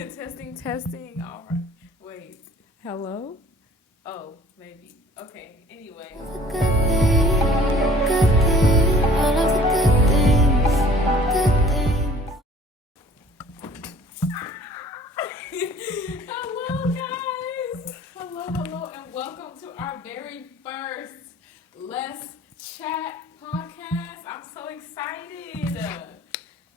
Testing. All right. Wait. Hello? Oh, maybe. Okay. Anyway. Good thing, all of the good things, Hello, guys. Hello, and welcome to our very first Let's Chat podcast. I'm so excited.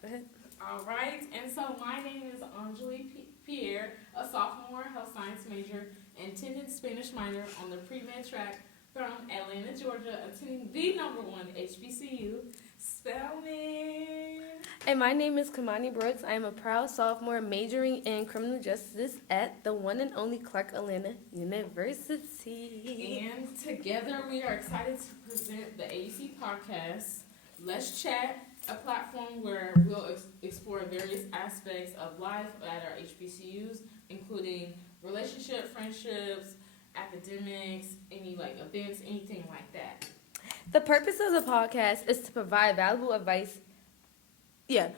Go ahead. All right, and so my name is Enjoli Pierre, a sophomore health science major and attending Spanish minor on the pre-med track from Atlanta, Georgia, attending the #1 HBCU, Spelman. And my name is Kamani Brooks. I am a proud sophomore majoring in criminal justice at the one and only Clark Atlanta University. And together we are excited to present the AEC podcast, Let's Chat, a platform where we'll explore various aspects of life at our HBCUs, including relationship, friendships, academics, any events, anything like that. The purpose of the podcast is to provide valuable advice to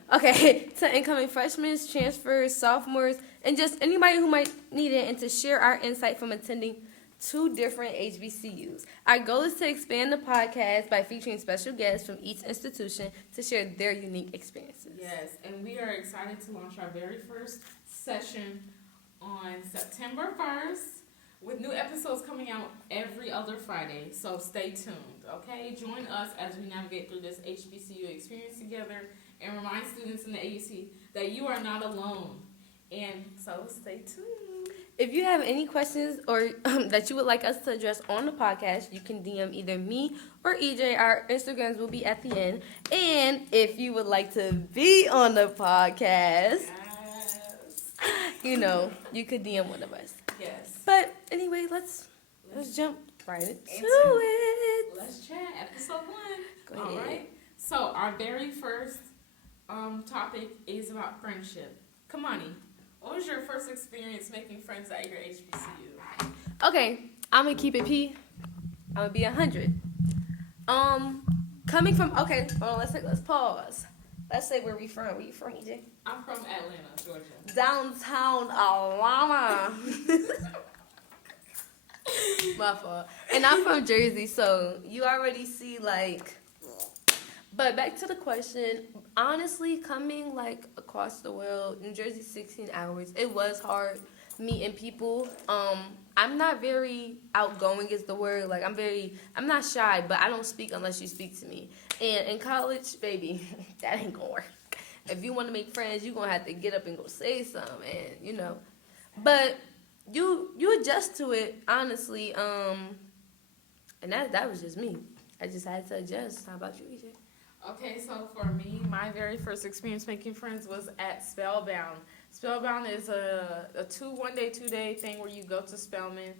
incoming freshmen, transfers, sophomores, and just anybody who might need it, and to share our insight from attending 2 different HBCUs. Our goal is to expand the podcast by featuring special guests from each institution to share their unique experiences. Yes, and we are excited to launch our very first session on September 1st with new episodes coming out every other Friday. So stay tuned, okay? Join us as we navigate through this HBCU experience together and remind students in the AEC that you are not alone. And so stay tuned. If you have any questions or that you would like us to address on the podcast, you can DM either me or EJ. Our Instagrams will be at the end. And if you would like to be on the podcast, you could DM one of us. Yes. But anyway, let's jump right into it. Let's Chat, episode 1. Go All ahead. right. So our very first topic is about friendship. Kamani, what was your first experience making friends at your HBCU? Okay, I'm gonna keep it P. I'm gonna be 100. Coming from hold on, let's pause. Let's say where we from. Where you from, EJ? I'm from Atlanta, Georgia. Downtown Atlanta. My fault. And I'm from Jersey, so you already see But back to the question, honestly, coming across the world, New Jersey 16 hours, it was hard meeting people. I'm not very outgoing is the word. I'm not shy, but I don't speak unless you speak to me. And in college, baby, that ain't gonna work. If you want to make friends, you're gonna have to get up and go say something, and But you adjust to it, honestly. And that was just me. I just had to adjust. How about you, EJ? Okay, so for me, my very first experience making friends was at Spellbound. Spellbound is a 2-day thing where you go to Spelman.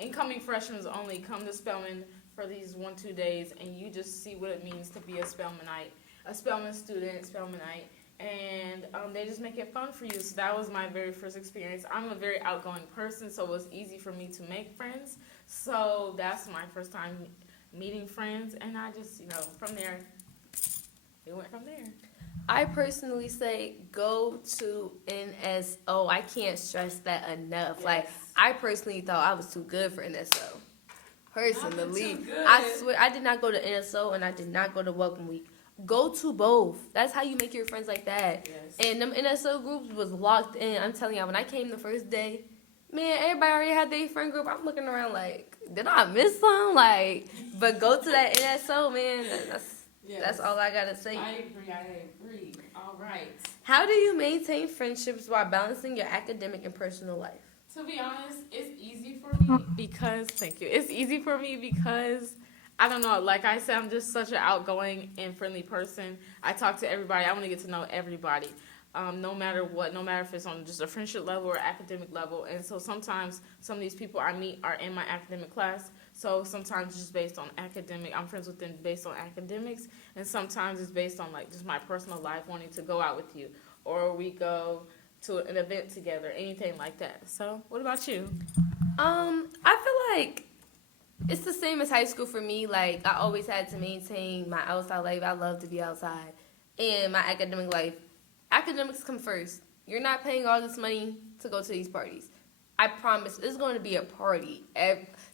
Incoming freshmen only come to Spelman for these 1-2 days, and you just see what it means to be a Spelmanite, a Spelman student, Spelmanite, and they just make it fun for you. So that was my very first experience. I'm a very outgoing person, so it was easy for me to make friends. So that's my first time meeting friends, and I just, from there, it went from there. I personally say go to NSO. I can't stress that enough. Yes. I personally thought I was too good for NSO. Personally. Nothing too good. I swear, I did not go to NSO and I did not go to Welcome Week. Go to both. That's how you make your friends like that. Yes. And them NSO groups was locked in. I'm telling y'all, when I came the first day, man, everybody already had their friend group. I'm looking around did I miss some? But go to that NSO, man. That's all I gotta say. I agree. All right. How do you maintain friendships while balancing your academic and personal life? To be honest, it's easy for me because, I don't know, like I said, I'm just such an outgoing and friendly person. I talk to everybody. I want to get to know everybody, no matter what, no matter if it's on just a friendship level or academic level. And so sometimes some of these people I meet are in my academic class. So sometimes it's just based on I'm friends with them based on academics. And sometimes it's based on just my personal life, wanting to go out with you. Or we go to an event together, anything like that. So what about you? I feel like it's the same as high school for me. I always had to maintain my outside life. I love to be outside. And my academic life. Academics come first. you're not paying all this money to go to these parties. I promise it's going to be a party.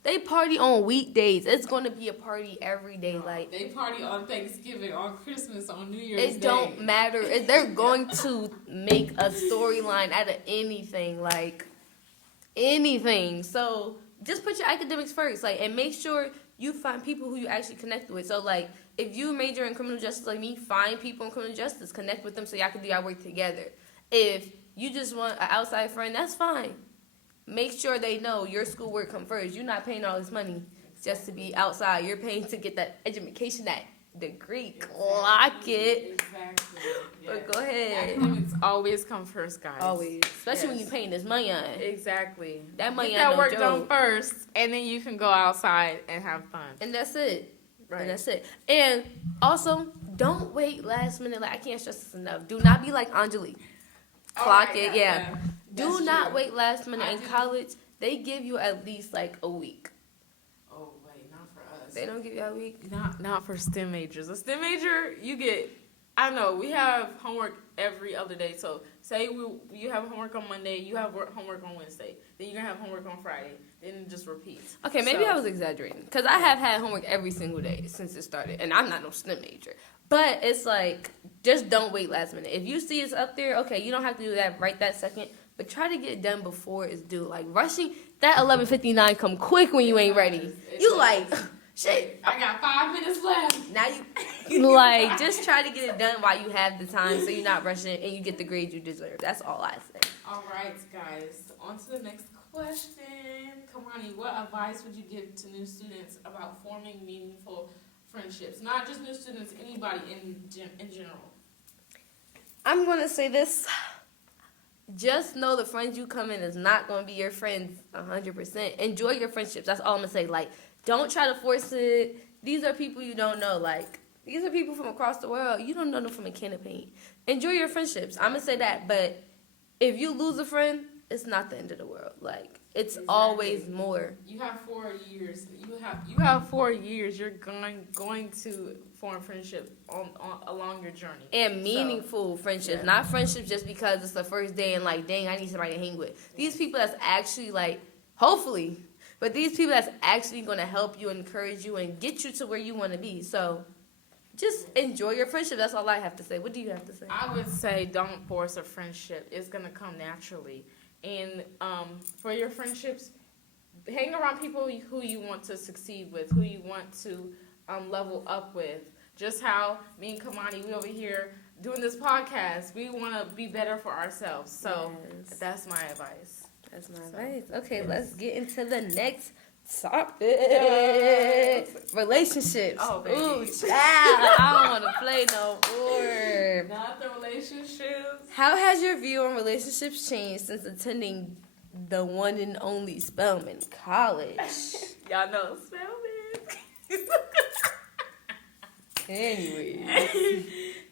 They party on weekdays. It's going to be a party every day. Like they party on Thanksgiving, on Christmas, on New Year's Day. It don't matter. They're going to make a storyline out of anything, like anything. So just put your academics first, like, and make sure you find people who you actually connect with. So, like, if you major in criminal justice like me, find people in criminal justice, connect with them so y'all can do y'all work together. If you just want an outside friend, that's fine. Make sure they know your schoolwork come first. You're not paying all this money just to be outside. You're paying to get that education, that degree. Clock it. Exactly. But go ahead. Academics always come first, guys. Always. Especially when you're paying this money on it. Exactly. That money Get ain't that no work joke. done first, and then you can go outside and have fun. And that's it. Right. And that's it. And also, don't wait last minute. Like, I can't stress this enough. Do not be like Enjoli. Clock Alright, it, yeah. Do That's not true. wait last minute. I In do. college, they give you at least like a week. Oh wait, not for us. They don't give you a week. Not for STEM majors. A STEM major, you get. I know we have homework every other day. So say you have homework on Monday, you have homework on Wednesday, then you're gonna have homework on Friday. Then it just repeats. Okay, maybe So- I was exaggerating. Because I have had homework every single day since it started. And I'm not no STEM major. But it's like, just don't wait last minute. If you see it's up there, okay, you don't have to do that right that second. But try to get it done before it's due. Like, rushing, that 11:59 come quick when you ain't ready. You like, shit. I got 5 minutes left. Now you, like, just try to get it done while you have the time so you're not rushing and you get the grade you deserve. That's all I say. All right, guys. On to the next question. Kamani, what advice would you give to new students about forming meaningful friendships? Not just new students, anybody in general. I'm going to say this. Just know the friends you come in is not going to be your friends 100%. Enjoy your friendships. That's all I'm going to say. Like, don't try to force it. These are people you don't know. Like, these are people from across the world. You don't know them from a can of paint. Enjoy your friendships. I'm going to say that. But if you lose a friend, it's not the end of the world. Like, it's always more. You have 4 years. You have 4 years. You're going to form friendship on along your journey. And meaningful friendships. yeah. Not friendships just because it's the first day and like, dang, I need somebody to hang with. These people that's actually like, hopefully, but these people that's actually going to help you, encourage you, and get you to where you want to be. So just enjoy your friendship. That's all I have to say. What do you have to say? I would say don't force a friendship. It's going to come naturally. And for your friendships, hang around people who you want to succeed with, who you want to level up with. Just how me and Kamani, we over here doing this podcast, we want to be better for ourselves. So Yes. That's my advice. That's my advice. Okay, let's get into the next topic. Relationships. Oh, baby. Ooh, child. I don't want to play no more. Not the relationships. How has your view on relationships changed since attending the one and only Spelman College? Y'all know Spelman.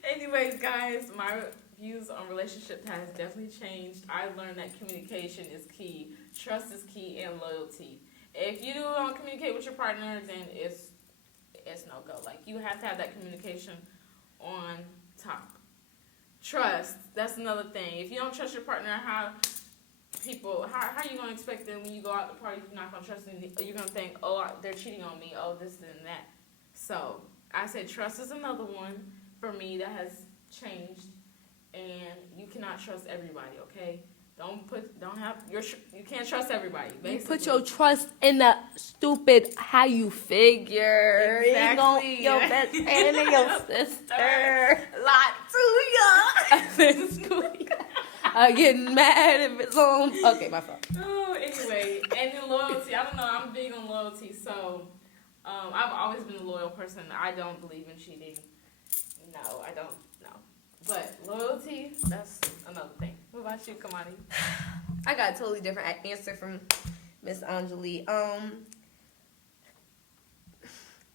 Anyways, guys, my views on relationships has definitely changed. I've learned that communication is key, trust is key, and loyalty. If you don't communicate with your partner, then it's no go. Like, you have to have that communication on top. Trust, that's another thing. If you don't trust your partner, how are you gonna expect them when you go out to party? You're not gonna trust them. You're gonna think, oh, they're cheating on me. Oh, this and that. So I said trust is another one for me that has changed, and you cannot trust everybody. Okay, you can't trust everybody. Basically. You put your trust in the stupid how you figure. Exactly. Your best friend and your sister. Lot too young. I get mad if it's on. Okay, my fault. Oh, anyway, and then loyalty. I don't know. I'm big on loyalty, so I've always been a loyal person. I don't believe in cheating. No, I don't. No, but loyalty, that's another thing. What about you, Kamani? I got a totally different answer from Miss Enjoli.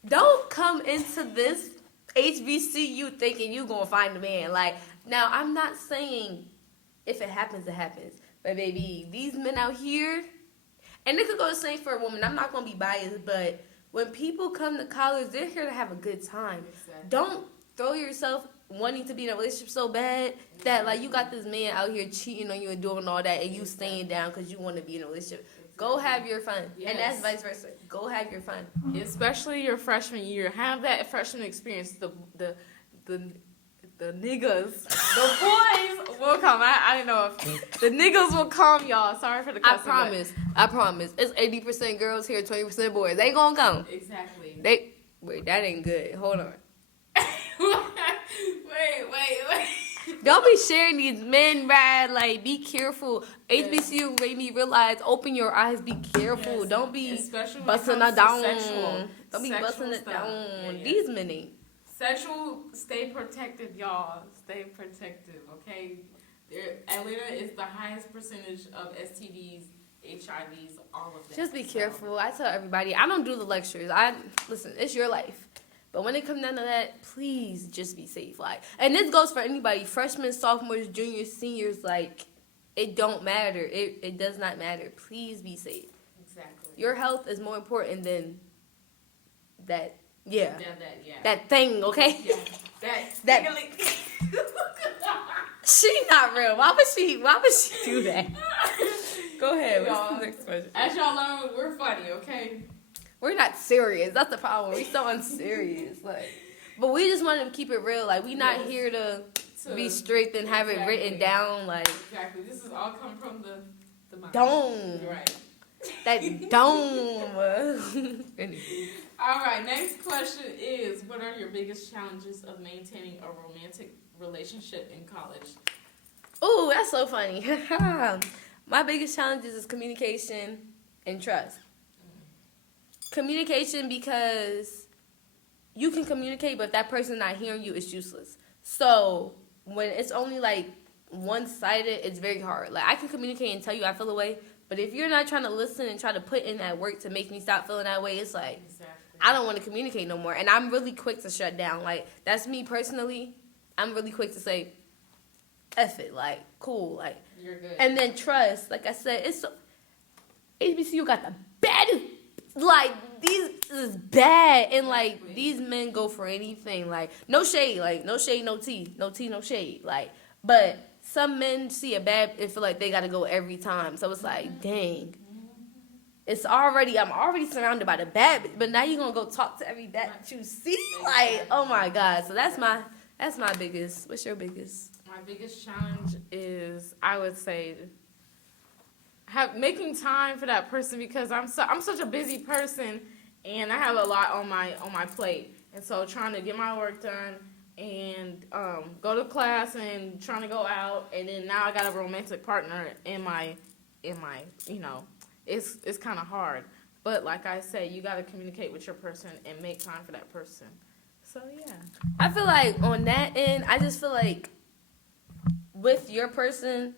Don't come into this HBCU thinking you gonna find a man. Like, now I'm not saying if it happens, it happens. But baby, these men out here, and it could go the same for a woman. I'm not gonna be biased, but when people come to college, they're here to have a good time. Exactly. Don't throw yourself wanting to be in a relationship so bad that like you got this man out here cheating on you and doing all that, and you staying down because you want to be in a relationship. Go have your fun, and that's vice versa. Go have your fun, especially your freshman year. Have that freshman experience. The niggas, the boys will come. I don't know if the niggas will come, y'all. Sorry for the cussing. I promise. It's 80% girls here, 20% boys. They gonna come. Exactly. Wait, that ain't good. Hold on. wait. Don't be sharing these men rad. Like, be careful. HBCU made me realize. Open your eyes. Be careful. Yes. Don't be especially busting it down. Sexual. Don't be busting it down. Yeah. These men ain't. Sexual, stay protected, y'all. Stay protected, okay? Atlanta is the highest percentage of STDs, HIVs, all of that. Just be careful. I tell everybody, I don't do the lectures. Listen, it's your life. But when it comes down to that, please just be safe. Like, and this goes for anybody, freshmen, sophomores, juniors, seniors. Like, it don't matter. It does not matter. Please be safe. Exactly. Your health is more important than that. Yeah. Yeah. That thing, okay? Yeah. That. She not real. Why would she do that? Go ahead. What's the next question? As y'all learn, we're funny, okay? We're not serious. That's the problem. We're so unserious. Like, but we just want to keep it real. Like, we not here to be strict and have it written down. Like, exactly. This is all come from the mind. Dome. You're right. That dome. Anyway. All right, next question is, what are your biggest challenges of maintaining a romantic relationship in college? Ooh, that's so funny. My biggest challenges is communication and trust. Communication, because you can communicate, but if that person not hearing you, it's useless. So when it's only like one-sided, it's very hard. Like, I can communicate and tell you I feel a way, but if you're not trying to listen and try to put in that work to make me stop feeling that way, it's like, exactly. I don't want to communicate no more. And I'm really quick to shut down. Like, that's me personally. I'm really quick to say, F it. Like, cool. Like, you're good. And then trust. Like I said, it's so, HBCU got the baddest. Like, these is bad. And, like, these men go for anything. Like, no shade. Like, no shade, no tea. No tea, no shade. Like, but some men see a bad and feel like they got to go every time. So it's like, dang. I'm already surrounded by the bad, but now you're going to go talk to every bad that you see? Like, oh, my God. So that's my biggest. What's your biggest? My biggest challenge is, I would say, making time for that person, because I'm such a busy person and I have a lot on my plate. And so trying to get my work done and go to class and trying to go out, and then now I got a romantic partner in my it's kind of hard. But like I said, you got to communicate with your person and make time for that person. So yeah. I feel like on that end, I just feel like with your person,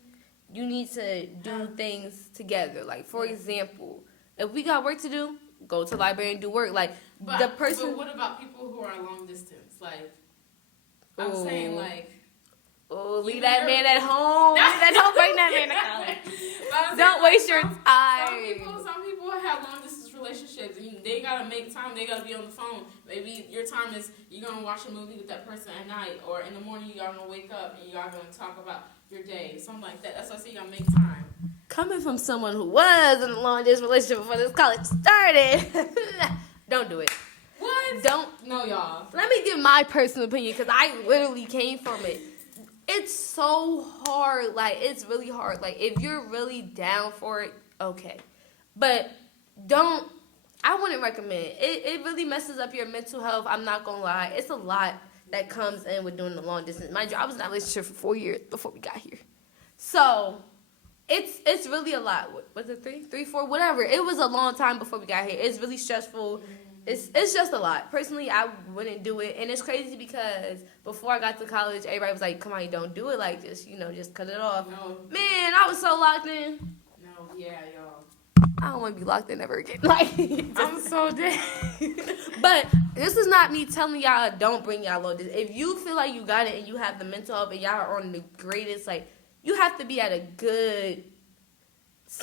you need to do things together. Like, for example, if we got work to do, go to the library and do work. Like, the person. But what about people who are long distance? Like, I'm saying, like. Oh, leave that man at home. Don't bring that man to college. Don't waste your time. Some people have long distance relationships, and they gotta make time. They gotta be on the phone. Maybe your time is you're gonna watch a movie with that person at night, or in the morning you are gonna wake up and you are gonna talk about your day, something like that. That's why I say you gotta make time. Coming from someone who was in a long distance relationship before this college started, don't do it. What? No, y'all. Let me give my personal opinion, because I literally came from it. It's so hard. Like, it's really hard. Like, if you're really down for it, okay. But I wouldn't recommend it. It really messes up your mental health. I'm not going to lie. It's a lot that comes in with doing the long distance. Mind you, I was in that relationship for 4 years before we got here. So, it's really a lot. Was it 3, 4, whatever. It was a long time before we got here. It's really stressful. It's just a lot. Personally, I wouldn't do it. And it's crazy because before I got to college, everybody was like, come on, you don't do it like this. Just cut it off. No. Man, I was so locked in. No, yeah, y'all. I don't want to be locked in ever again. Like, I'm so dead. But this is not me telling y'all don't bring y'all low. If you feel like you got it and you have the mental health and y'all are on the greatest, like, you have to be at a good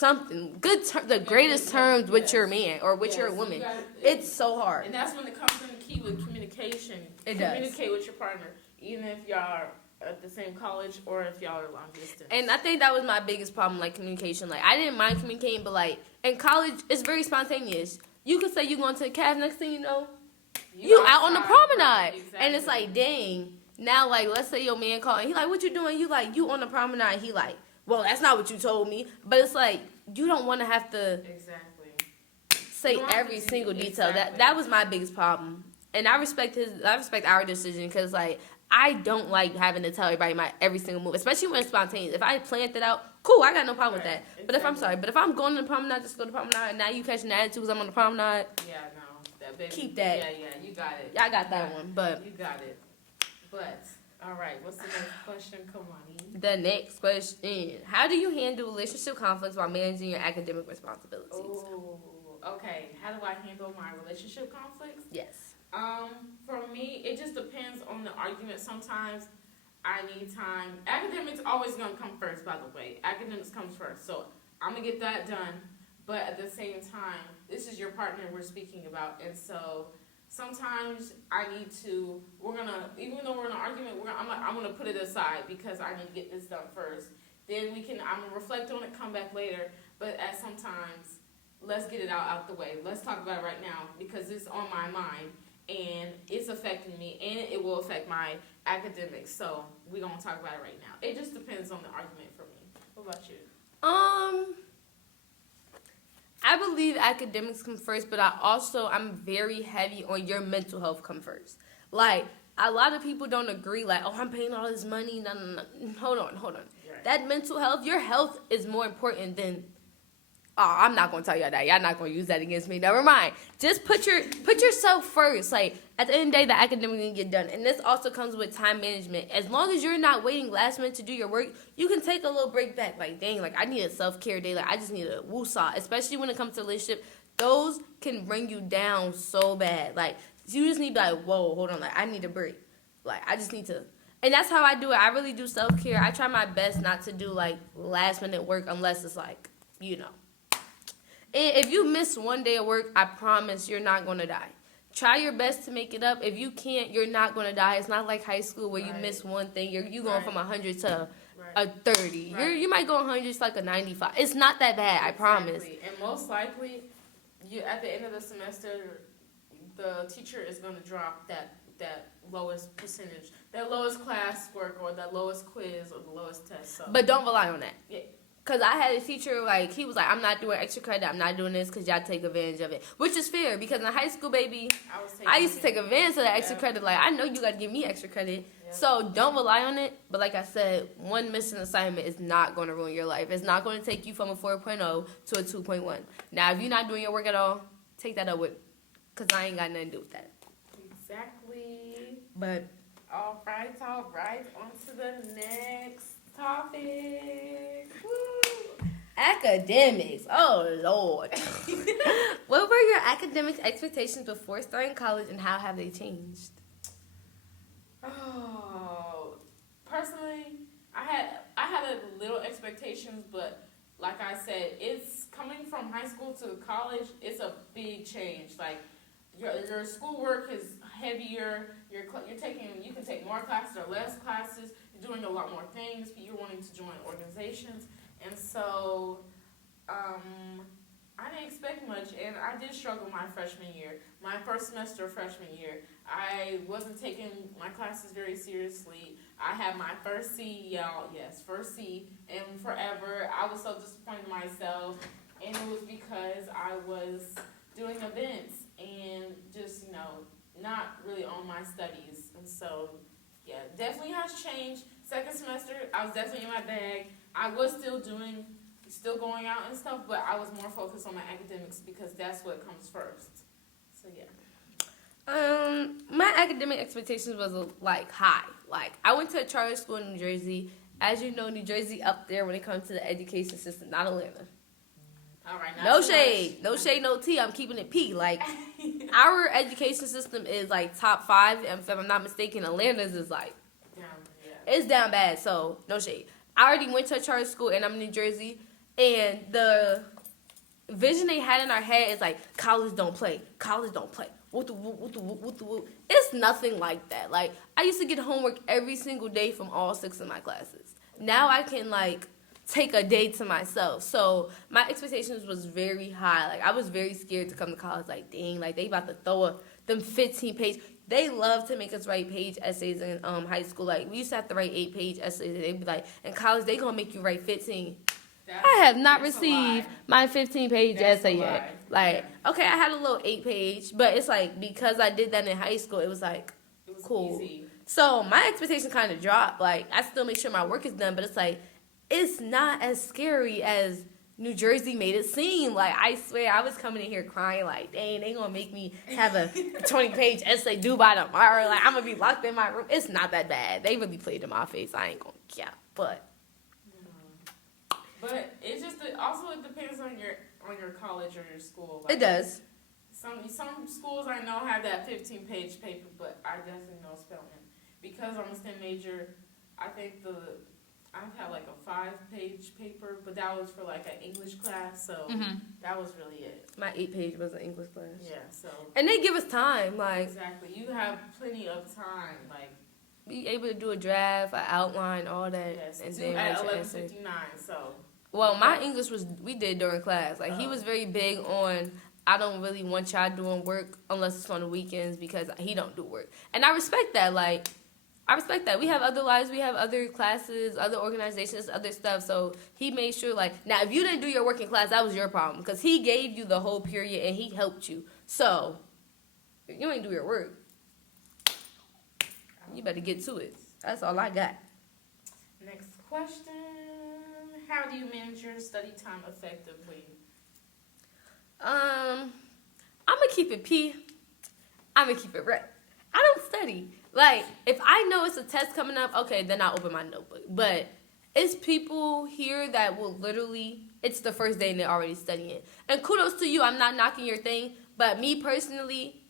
the greatest terms with your man or with your woman. It's so hard. And that's when it comes in the key with communication. It Communicate with your partner. even if y'all are at the same college or if y'all are long distance. And I think that was my biggest problem, like communication. Like I didn't mind communicating, but like in college, it's very spontaneous. You could say you going to the caf, next thing you know, you out on the promenade, right, exactly. and it's like, dang. Now, like, let's say your man called and he like, what you doing? You like, you on the promenade. He like, well, that's not what you told me. But it's like, you don't want to have to exactly say every single detail. Exactly. That was my biggest problem. And I respect our decision because like I don't like having to tell everybody my every single move, especially when it's spontaneous. If I planned it out, cool, I got no problem with that. Right, But if I'm going to the promenade, just go to the promenade. And now you catching the attitude because I'm on the promenade. Yeah, no, that baby. Keep that. Yeah, you got it. Yeah, I got that one. But you got it. But all right, what's the next question? Come on, E. the next question: how do you handle relationship conflicts while managing your academic responsibilities? Oh, okay. How do I handle my relationship conflicts? Yes. For me, it just depends on the argument. Sometimes I need time. Academics always gonna come first, by the way. Academics comes first, so I'm gonna get that done. But at the same time, this is your partner we're speaking about, and so sometimes I need to. Even though we're in an argument, I'm gonna put it aside because I need to get this done first. Then I'm gonna reflect on it, come back later. But at sometimes, let's get it out the way. Let's talk about it right now because it's on my mind. And it's affecting me, and it will affect my academics. So we're gonna talk about it right now. It just depends on the argument for me. What about you? I believe academics come first, but I'm very heavy on your mental health come first. Like a lot of people don't agree. Like, oh, I'm paying all this money. No. Hold on. Right. That mental health, your health is more important than. Oh, I'm not gonna tell y'all that. Y'all not gonna use that against me. Never mind. Just put yourself first. Like at the end of the day, the academic can get done, and this also comes with time management. As long as you're not waiting last minute to do your work, you can take a little break back. Like dang, like I need a self-care day. Like I just need a woosah. Especially when it comes to relationship, those can bring you down so bad. Like you just need to be like, whoa, hold on. Like I need a break. Like I just need to. And that's how I do it. I really do self-care. I try my best not to do like last minute work unless it's like, you know. And if you miss one day of work, I promise you're not going to die. Try your best to make it up. If you can't, you're not going to die. It's not like high school where you miss one thing. You going from 100 to a 30. Right. You might go 100 to like a 95. It's not that bad, I promise. And most likely, at the end of the semester, the teacher is going to drop that lowest percentage, that lowest class work or that lowest quiz or the lowest test. So. But don't rely on that. Yeah. Because I had a teacher, like, he was like, I'm not doing extra credit. I'm not doing this because y'all take advantage of it. Which is fair because in high school, baby, I used to take advantage of that extra credit. Like, I know you got to give me extra credit. Yep. So don't rely on it. But like I said, one missing assignment is not going to ruin your life. It's not going to take you from a 4.0 to a 2.1. Now, if you're not doing your work at all, take that up with, because I ain't got nothing to do with that. Exactly. But. All right. On to the next topic. Woo. Academics. Oh, Lord. What were your academic expectations before starting college, and how have they changed? Oh, personally, I had a little expectations, but like I said, it's coming from high school to college. It's a big change. Like your schoolwork is heavier. You can take more classes or less classes. You're doing a lot more things. You're wanting to join organizations, and so I didn't expect much, and I did struggle my freshman year. My first semester of freshman year, I wasn't taking my classes very seriously. I had my first C, y'all. Yes, first C, and forever. I was so disappointed in myself, and it was because I was doing events and just, not really on my studies. And so, yeah, definitely has changed. Second semester, I was definitely in my bag. I was still going out and stuff, but I was more focused on my academics because that's what comes first. So, yeah. My academic expectations was like high. Like I went to a charter school in New Jersey. As you know, New Jersey up there when it comes to the education system, not Atlanta. All right. No shade, no tea. I'm keeping it P. Like our education system is like top 5. And if I'm not mistaken, Atlanta's is like it's down bad. So no shade. I already went to a charter school and I'm in New Jersey, and the vision they had in our head is like college don't play. It's nothing like that. Like, I used to get homework every single day from all 6 of my classes. Now I can, like, take a day to myself. So my expectations was very high. Like, I was very scared to come to college. Like, dang, like, they about to throw them 15-page. They love to make us write page essays in high school. Like, we used to have to write 8-page essays. They'd be like, in college, they gonna make you write 15. I have not received my 15-page essay yet. Like, okay, I had a little 8-page, but it's like, because I did that in high school, it was like, cool. Easy. So my expectation kind of dropped. Like, I still make sure my work is done, but it's like, it's not as scary as New Jersey made it seem. Like, I swear, I was coming in here crying, like, dang, they gonna make me have a 20-page essay due by tomorrow. Like, I'm gonna be locked in my room. It's not that bad. They really played in my face. I ain't gonna cap, but. But it depends on your college or your school. Like, It does. Some schools I know have that 15-page paper, but I definitely know spelling. Because I'm a STEM major, I think I've had like a 5-page paper, but that was for like an English class, so that was really it. My 8-page was an English class. Yeah, so. And they give us time, like. Exactly. You have plenty of time, like. Be able to do a draft, an outline, all that. Yes, and do then at write your essay. 11:59, so. Well, my English we did during class. Like, he was very big on, I don't really want y'all doing work unless it's on the weekends because he don't do work. And I respect that. Like, I respect that. We have other lives. We have other classes, other organizations, other stuff. So he made sure, like, now, if you didn't do your work in class, that was your problem. Because he gave you the whole period and he helped you. So, if you ain't do your work, you better get to it. That's all I got. Next question. How do you manage your study time effectively? I'm gonna keep it P. I'm gonna keep it right. I don't study. Like, if I know it's a test coming up, okay, then I'll open my notebook. But it's people here that will literally, it's the first day and they're already studying. And kudos to you, I'm not knocking your thing, but me personally,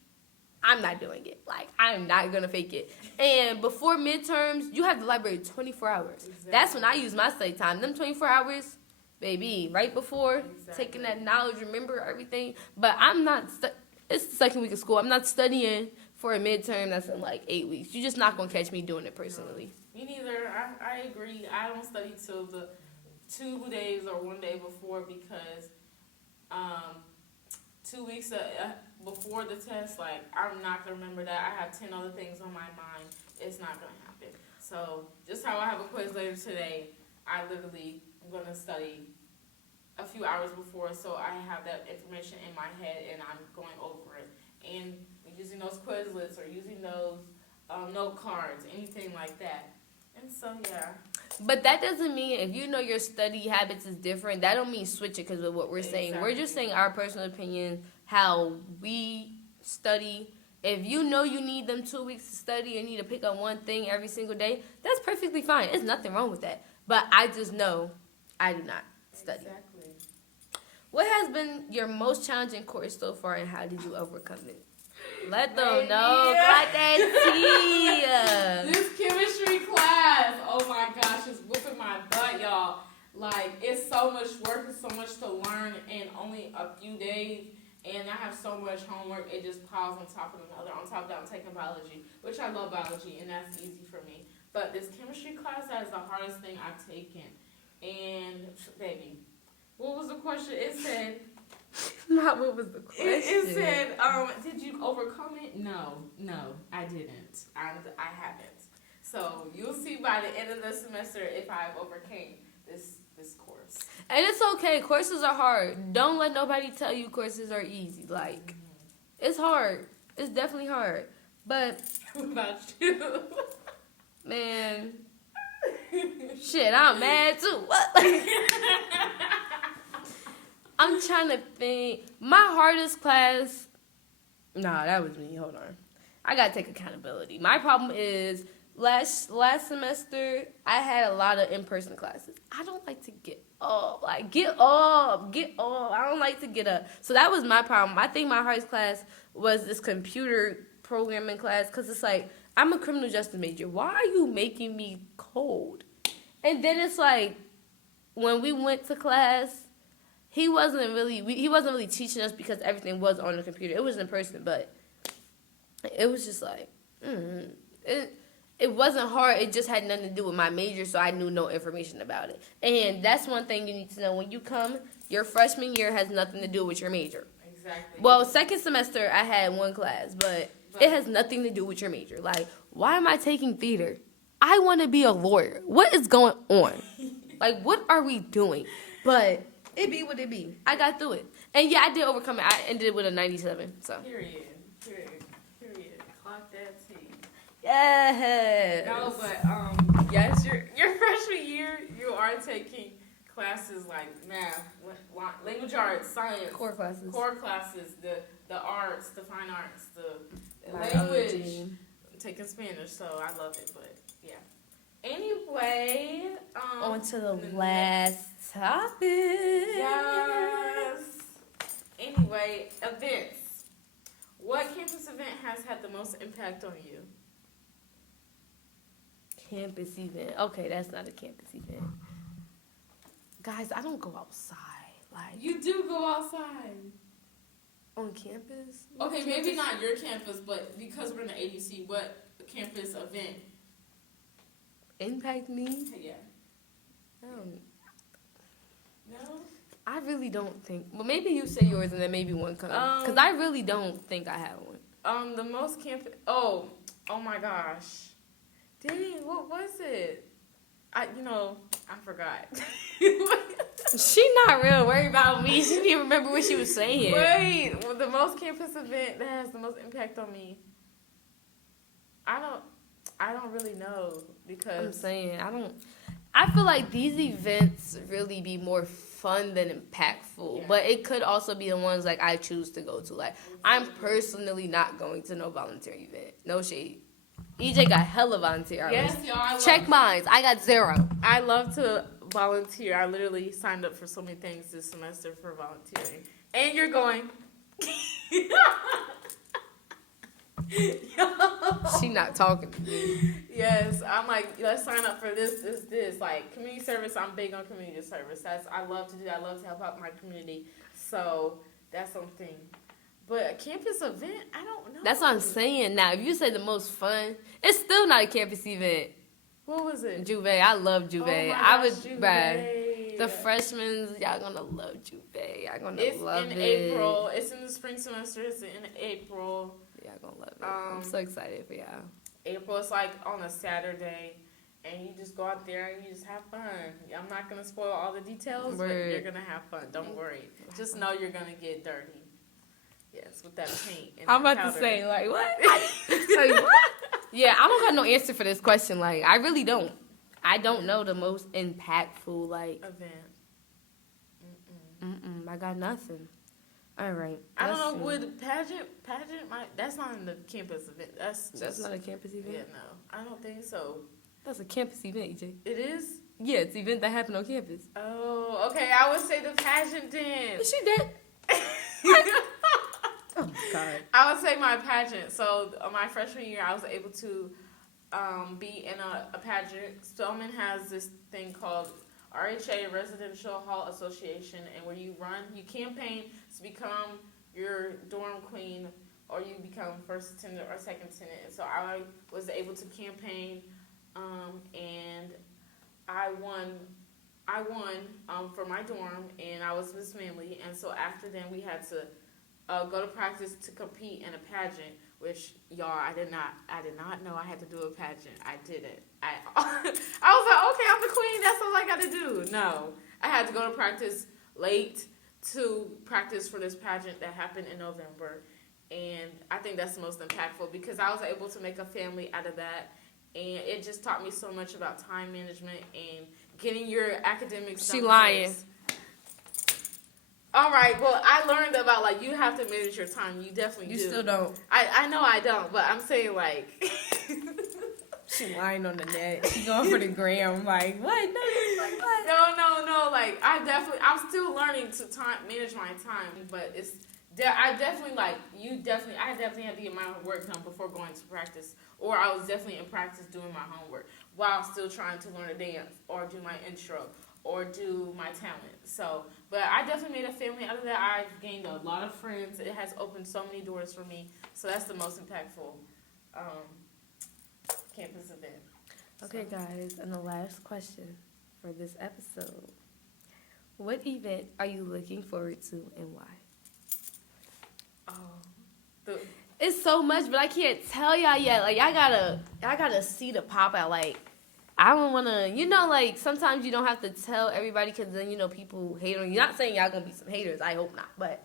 I'm not doing it. Like, I'm not going to fake it. And before midterms, you have the library 24 hours. Exactly. That's when I use my study time. Them 24 hours, baby, right before, taking that knowledge, remember everything. But I'm not, it's the second week of school. I'm not studying for a midterm that's in like 8 weeks. You're just not going to catch me doing it personally. Me neither. I agree. I don't study till the 2 days or 1 day before because 2 weeks before the test, like, I'm not going to remember that. I have 10 other things on my mind. It's not going to happen. So just how I have a quiz later today, I literally am going to study a few hours before so I have that information in my head and I'm going over it. And using those Quizlets or using those note cards, anything like that. And so, yeah. But that doesn't mean if you know your study habits is different, that don't mean switch it because of what we're saying. We're just saying our personal opinion, how we study. If you know you need them 2 weeks to study and need to pick up one thing every single day, that's perfectly fine. There's nothing wrong with that. But I just know I do not study. Exactly. What has been your most challenging course so far and how did you overcome it? Let them Baby. know. Got that tea. This chemistry class, oh my gosh, it's whooping my butt, y'all. Like, it's so much work, it's so much to learn in only a few days. And I have so much homework, it just piles on top of another. On top of that, I'm taking biology, which I love biology, and that's easy for me. But this chemistry class, that is the hardest thing I've taken. And, baby, what was the question? It said... Not what was the question. It said, did you overcome it? No, I didn't. I haven't. So you'll see by the end of the semester if I've overcame this course. And it's okay. Courses are hard. Don't let nobody tell you courses are easy. Like, it's hard. It's definitely hard. But, What about you? man, shit, I'm mad too. What? I'm trying to think. My hardest class, nah, that was me. Hold on. I got to take accountability. My problem is last semester, I had a lot of in-person classes. I don't like to get up. Like, get up. I don't like to get up. So that was my problem. I think my hardest class was this computer programming class because it's like, I'm a criminal justice major. Why are you making me cold? And then it's like, when we went to class, he wasn't really teaching us because everything was on the computer. It was in person, but it was just like, it wasn't hard. It just had nothing to do with my major, so I knew no information about it. And that's one thing you need to know. When you come, your freshman year has nothing to do with your major. Exactly. Well, second semester, I had one class, but it has nothing to do with your major. Like, why am I taking theater? I want to be a lawyer. What is going on? Like, what are we doing? But it be what it be. I got through it. And yeah, I did overcome it. I ended with a 97, so. Period. Clock that T. Yes. No, but yes, your freshman year, you are taking classes like math, language arts, science, Core classes. The arts, the fine arts, the Biology. language. I'm taking Spanish, so I love it. But yeah. Anyway, On to the last topic. Yes. Anyway, events. What campus event has had the most impact on you? Campus event. Okay, that's not a campus event. Guys, I don't go outside. Like, You do go outside. on campus? Okay, What maybe campus? not your campus, but because we're in the ADC, what campus event? Impact me? Yeah. Um, No? I really don't think. Well, maybe you say yours and then maybe one comes. Because I really don't think I have one. The most campus. Oh my gosh. Dang, what was it? I forgot. She not real worried about me. She didn't even remember what she was saying. Wait, well, the most campus event that has the most impact on me. I don't really know because I'm saying, I feel like these events really be more fun than impactful. Yeah. But it could also be the ones like I choose to go to. Like, I'm personally not going to no volunteer event. No shade. EJ got hella volunteer hours. yes, y'all. Check mines. I got 0. I love to volunteer. I literally signed up for so many things this semester for volunteering. And you're going. She not talking to me. Yes, I'm like, let's sign up for this. Like, community service, I'm big on community service. I love to do that. I love to help out my community. So, that's something. But a campus event, I don't know. That's what I'm saying. Now, if you say the most fun, it's still not a campus event. What was it? Juve. I love Juve. Oh my I would, gosh, Juve. bruh. The freshmen, y'all gonna love Juve. Y'all gonna It's love in it. April. It's in the spring semester. It's in April. Y'all gonna love it. I'm so excited for y'all. April is like on a Saturday, and you just go out there and you just have fun. I'm not gonna spoil all the details, but Word. you're gonna have fun. Don't worry. Just know you're gonna get dirty. Yes, with that paint. And I'm that about to powder. say, like, what? Like, what? Yeah, I don't have no answer for this question. Like, I really don't. I don't know the most impactful, like, Event. I got nothing. All right. I don't let's know. see. Would pageant? That's not in the campus event. That's That's not a campus event? Yeah, no, I don't think so. That's a campus event, EJ. It is. Yeah, it's an event that happened on campus. Oh, okay. I would say the pageant then. She did. Oh, my God. I would say my pageant. So my freshman year, I was able to be in a pageant. Spelman has this thing called RHA, Residential Hall Association, and where you campaign to become your dorm queen, or you become first attendant or second attendant. And so I was able to campaign, and I won for my dorm, and I was Miss Manley. And so after then, we had to go to practice to compete in a pageant, which y'all, I did not know I had to do a pageant. I did it. I was like, okay, I'm the queen. That's all I got to do. No, I had to go to practice late to practice for this pageant that happened in November, and I think that's the most impactful because I was able to make a family out of that, and it just taught me so much about time management and getting your academics done. She lying. first. All right. Well, I learned about like you have to manage your time. You definitely You do. still don't. I know I don't, but I'm saying like. She lying on the net. She going for the gram. Like, what? No, like, what? No. Like I'm still learning to manage my time, but I definitely had to get my work done before going to practice, or I was definitely in practice doing my homework while still trying to learn a dance or do my intro or do my talent. So, but I definitely made a family out of that. I've gained a lot of friends. It has opened so many doors for me. So that's the most impactful campus event. Okay, guys, and the last question for this episode. What event are you looking forward to and why? It's so much, but I can't tell y'all yet. Like, y'all gotta see the pop out. Like, I don't wanna, like, sometimes you don't have to tell everybody because then, people hate on you. Not saying y'all gonna be some haters. I hope not. But,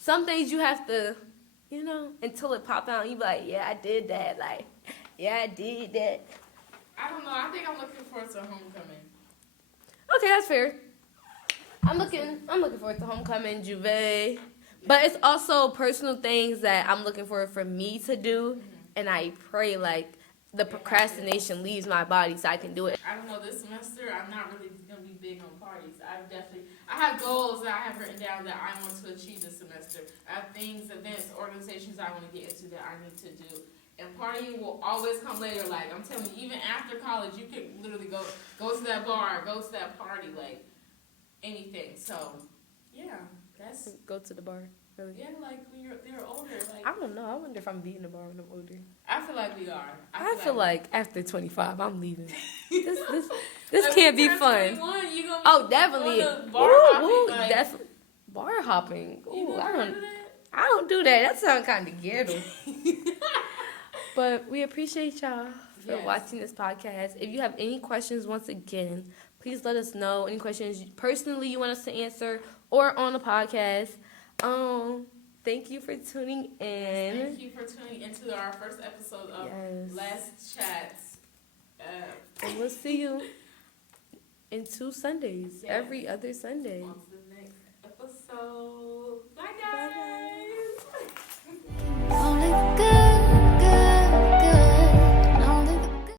some things you have to, until it pop out and you be like, yeah, I did that. Like, yeah, I did that. I don't know. I think I'm looking forward to homecoming. Okay, that's fair. I'm looking forward to homecoming, Juve. But it's also personal things that I'm looking for me to do. Mm-hmm. And I pray, like, the procrastination leaves my body so I can do it. I don't know, this semester, I'm not really going to be big on parties. I have goals that I have written down that I want to achieve this semester. I have things, events, organizations I want to get into that I need to do. And partying will always come later. Like, I'm telling you, even after college, you can literally go to that bar, go to that party, like, anything. So, yeah, that's... Go to the bar, really? Yeah, like, when they're older, like... I don't know. I wonder if I'm being in the bar when I'm older. I feel like we are. I feel like after 25, I'm leaving. This can't be fun. 21, you gonna oh, definitely. Bar hopping, like, definitely. Bar hopping. Ooh, I don't do that. That sounds kind of ghetto. But we appreciate y'all for watching this podcast. If you have any questions, once again, please let us know. Any questions personally you want us to answer or on the podcast. Thank you for tuning in. Thank you for tuning into our first episode of Last Chats. And we'll see you in 2 Sundays, every other Sunday. On to the